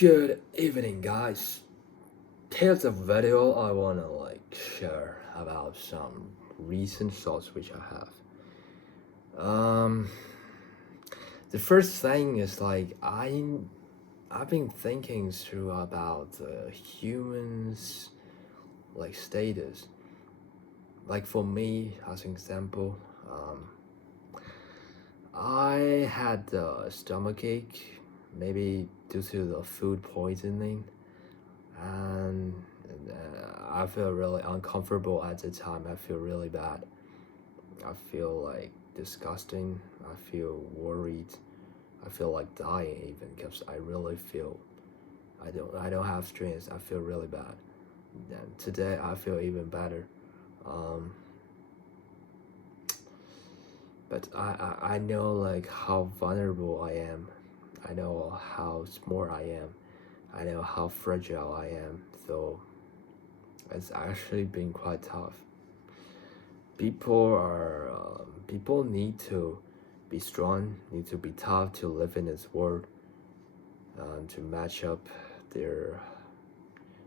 Good evening, guys. Here's a video I wanna share about some recent thoughts which I have. Um, the first thing is I've been thinking through about humans status. Like for me, as an example, I had a stomach ache, maybe due to the food poisoning, and I feel really uncomfortable at the time. I feel really bad. I feel like disgusting. I feel worried. I feel like dying even because I really feel I don't have strength. I feel really bad. And today I feel even better. Um, but I know how vulnerable I am. I know how small I am. I know how fragile I am. So it's actually been quite tough. People need to be strong, need to be tough to live in this world, to match up their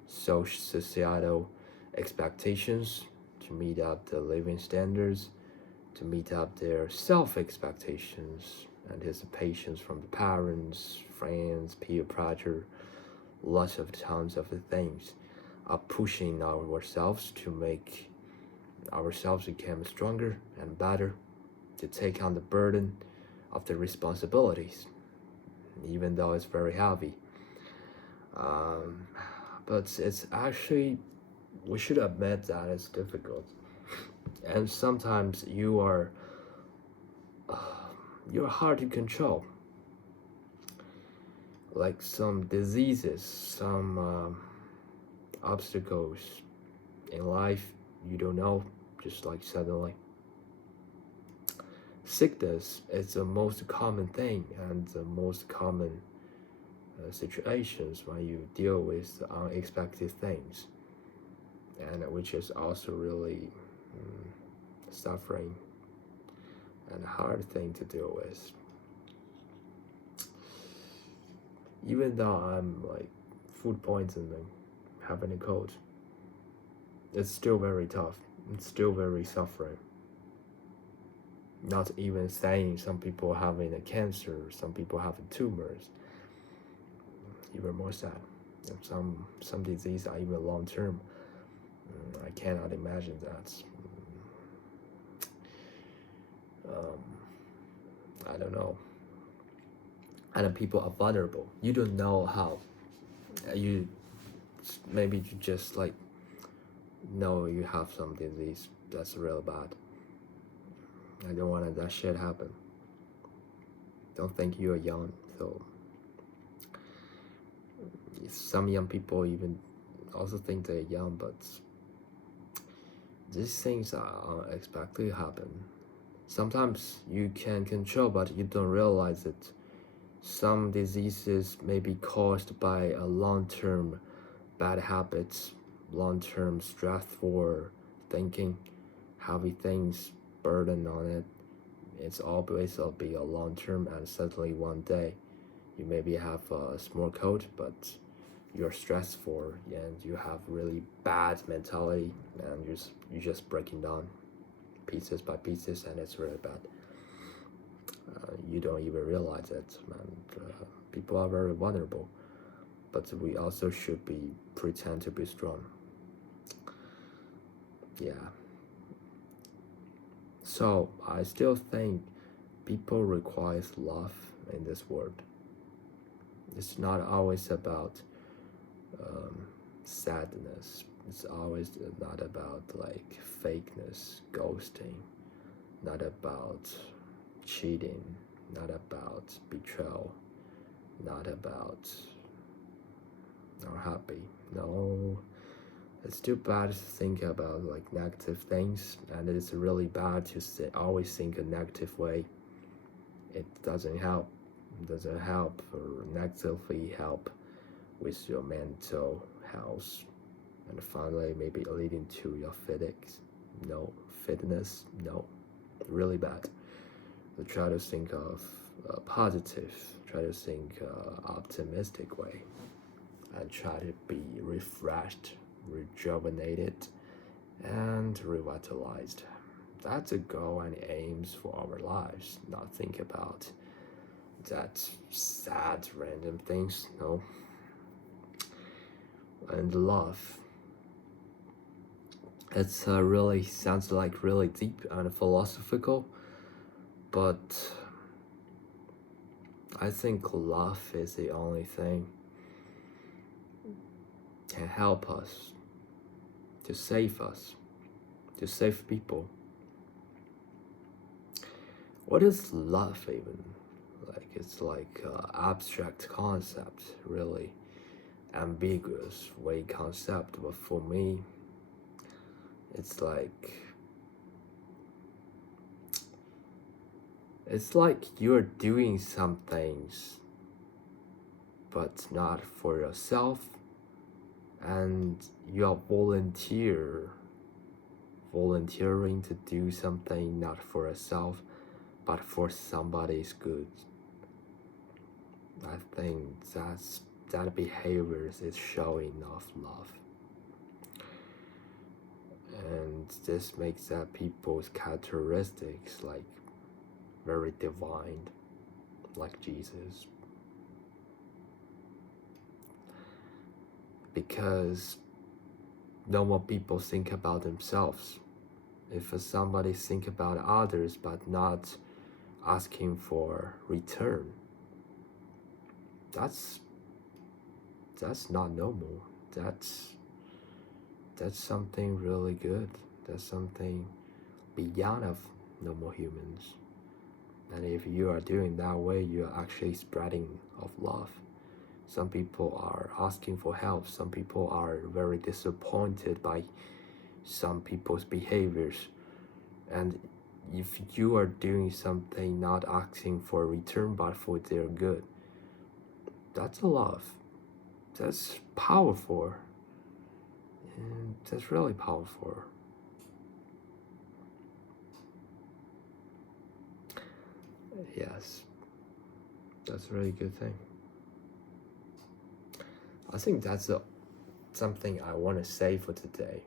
societal expectations, to meet up the living standards, to meet up their self expectations, anticipations from the parents, friends, peer pressure, lots of tons of things are pushing ourselves to make ourselves become stronger and better, to take on the burden of the responsibilities, even though it's very heavy. Um, but it's actually, we should admit that it's difficult. And sometimes you're hard to control. Like some diseases, some obstacles in life, you don't know, just like suddenly. Sickness is the most common thing and the most common situations when you deal with unexpected things, and which is also really suffering and a hard thing to deal with. Even though I'm food poisoning, having a cold, it's still very tough. It's still very suffering. Not even saying some people having a cancer, some people having tumors, even more sad. And some disease are even long term. I cannot imagine that. I don't know. And people are vulnerable. You don't know how. You maybe you just know you have some disease that's real bad. I don't want that shit happen. Don't think you're young, so some young people even also think they're young, but these things are unexpectedly happen. Sometimes you can control, but you don't realize it. Some diseases may be caused by a long-term bad habits, long-term stressful thinking, heavy things burden on it. It's always will be a long-term, and suddenly one day you maybe have a small cold, but you're stressful and you have really bad mentality, and you're just breaking down pieces by pieces, and it's really bad. You don't even realize it, and people are very vulnerable. But we also should be pretend to be strong. Yeah. So I still think people requires love in this world. It's not always about sadness. It's always not about fakeness, ghosting, not about cheating, not about betrayal, not about not happy. No, it's too bad to think about negative things, and it's really bad to always think a negative way. It doesn't help. It doesn't help or negatively help with your mental health, and finally maybe leading to your fitness. No, really bad. So try to think of positive. Try to think optimistic way. and try to be refreshed, rejuvenated, and revitalized. That's a goal and aims for our lives, not think about that sad random things, no. And love, it's really sounds like really deep and philosophical, but I think love is the only thing can help us, to save us, to save people. What is love even? Like it's like abstract concept, really ambiguous way concept. But for me, it's like you're doing some things, but not for yourself, and you are volunteering to do something not for yourself but for somebody's good. I think that behavior is showing of love, and this makes that people's characteristics like very divine, like Jesus, because no more people think about themselves. If somebody think about others but not asking for return, that's not normal. That's something really good. That's something beyond of normal humans. And if you are doing that way, you are actually spreading of love. Some people are asking for help. Some people are very disappointed by some people's behaviors. And if you are doing something not asking for a return but for their good, that's a love. That's powerful. And that's really powerful. Yes, that's a really good thing. I think that's something I want to say for today.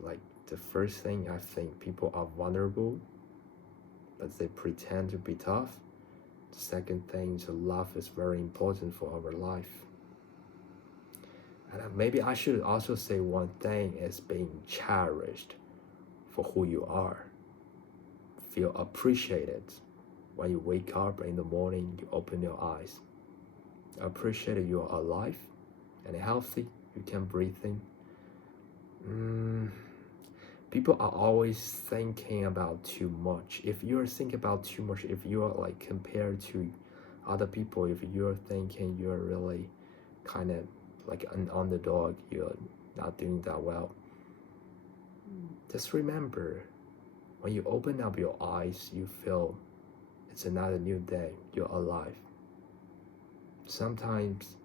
Like the first thing, I think people are vulnerable, but they pretend to be tough. The second thing is love is very important for our life. And maybe I should also say one thing is being cherished for who you are. Feel appreciated when you wake up in the morning, you open your eyes. Appreciate that you are alive and healthy, you can breathe in. People are always thinking about too much. If you're thinking about too much, if you are like compared to other people, if you're thinking you're really kind of like an underdog, you're not doing that well, just remember, when you open up your eyes, you feel it's another new day, you're alive. Sometimes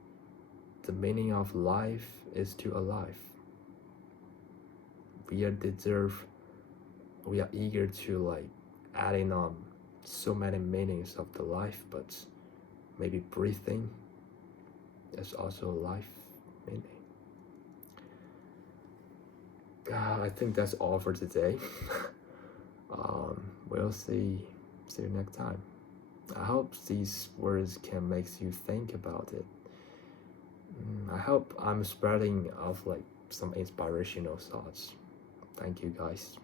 the meaning of life is to alive. We are eager to like adding on so many meanings of the life, but maybe breathing is also a life meaning. I think that's all for today. We'll see you next time. I hope these words can make you think about it. I hope I'm spreading of like some inspirational thoughts. Thank you guys.